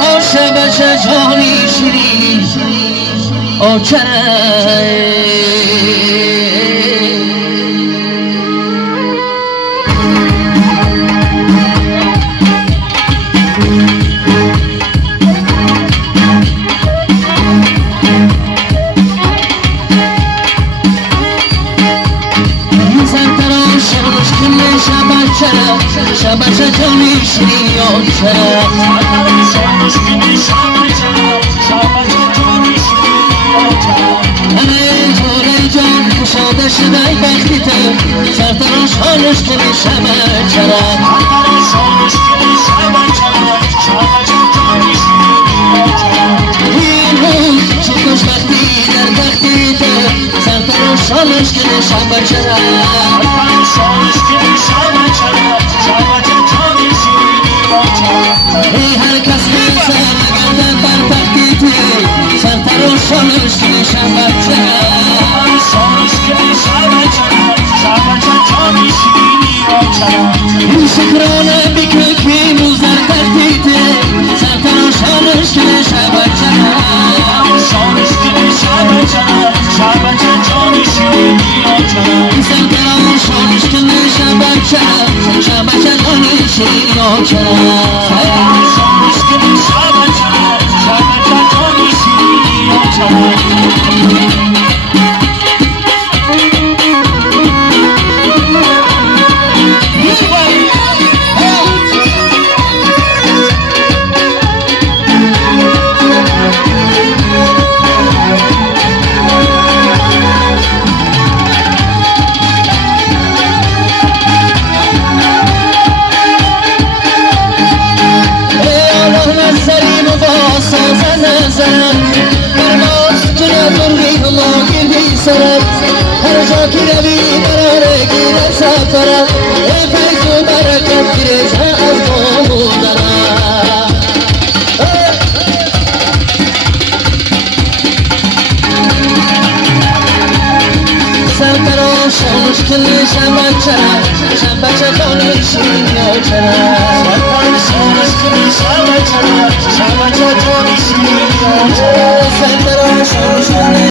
عاشق جانی شیرین شبچه جانی شیرین همه طور جان کشاده شده بختیت سرتراش حالش کنی شبچه این روز چه خوشبختی در بختیت سرتراش حالش کنی شبچه ای هر کس میسه نگردن بر تختیتی سرتراش حالش کنی شبچه این شکرانه بکن که موز در تختیتی سرتراش حالش کنی شبچه سرتراش حالش کنی شبچه جانی شیرین هر جا که روی قراره گیره سفره ای فیض و برکت گیره از بام و درم سرتراش حالش کنی شبچه جانی شیرین سرتراش حالش کنی شبچه جانی شیرین